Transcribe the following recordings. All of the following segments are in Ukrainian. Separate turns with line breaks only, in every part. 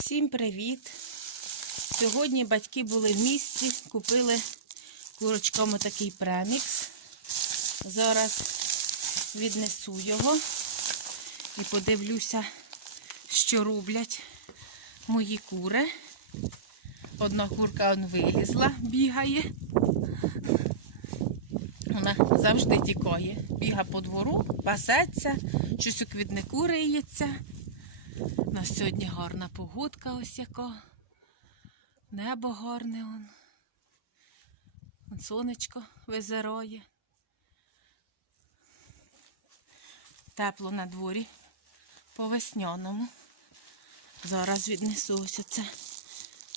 Всім привіт! Сьогодні батьки були в місті, купили курочкам такий премікс. Зараз віднесу його і подивлюся, що роблять мої кури. Одна курка он вилізла, бігає. Вона завжди тікає. Біга по двору, пасеться, щось у квітнику риється. У нас сьогодні гарна погодка ось яка. Небо гарне он. Он сонечко визирає. Тепло на дворі по весняному. Зараз віднесу ось оце.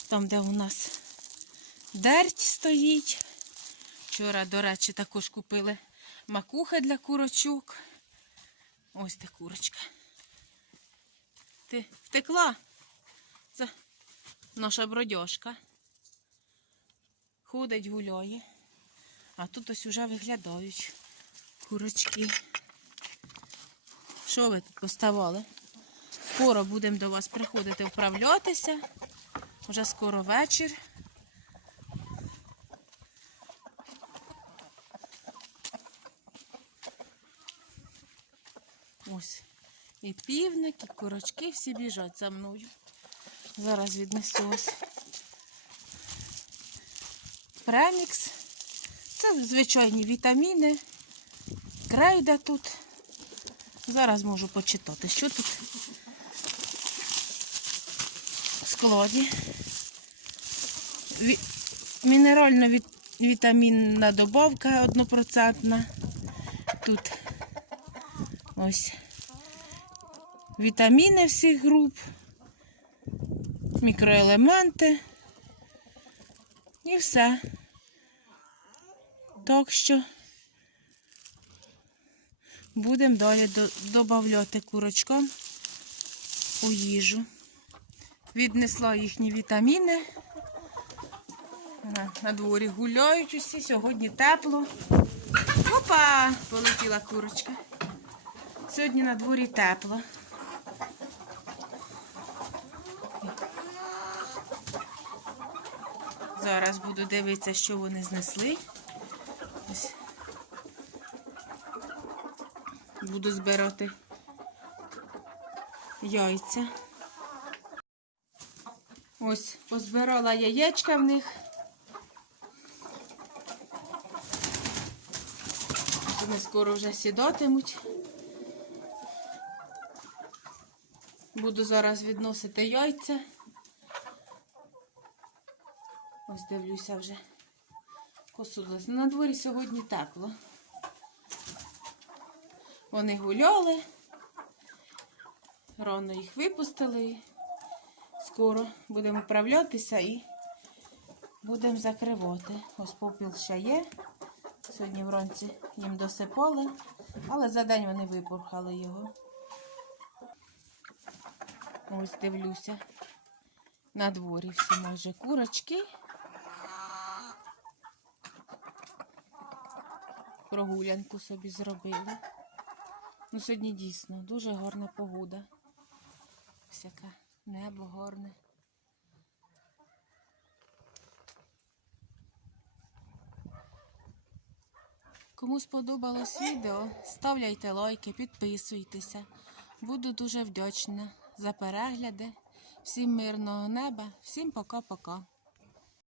Там, де у нас дерть стоїть. Вчора, до речі, також купили макухи для курочок. Ось та курочка. Ти втекла? Це наша бродяжка. Ходить, гуляє. А тут ось уже виглядають курочки. Що ви тут поставали? Скоро будемо до вас приходити вправлятися. Вже скоро вечір. Ось. І півник, і курочки всі біжать за мною. Зараз віднесу ось. Премікс. Це звичайні вітаміни. Крейда тут. Зараз можу почитати, що тут в складі. Мінеральна вітамінна добавка однопроцентна. Тут ось вітаміни всіх груп, мікроелементи і все. Так що будемо далі додавати курочкам у їжу. Віднесла їхні вітаміни. На дворі гуляють усі, сьогодні тепло. Опа! Полетіла курочка. Сьогодні на дворі тепло. Зараз буду дивитися, що вони знесли. Ось. Буду збирати яйця. Ось, позбирала яєчка в них. Вони скоро вже сідатимуть. Буду зараз відносити яйця. Ось дивлюся вже. Посудилась. На дворі сьогодні тепло. Вони гуляли. Рано їх випустили. Скоро будемо вправлятися і будемо закривати. Ось попіл ще є. Сьогодні вранці їм досипали, але за день вони випорхали його. Ось дивлюся. На дворі всі майже курочки. Прогулянку собі зробили. Ну, сьогодні дійсно дуже гарна погода. Ось яке небо гарне. Кому сподобалось відео, ставляйте лайки, підписуйтеся. Буду дуже вдячна за перегляди. Всім мирного неба, всім пока-пока.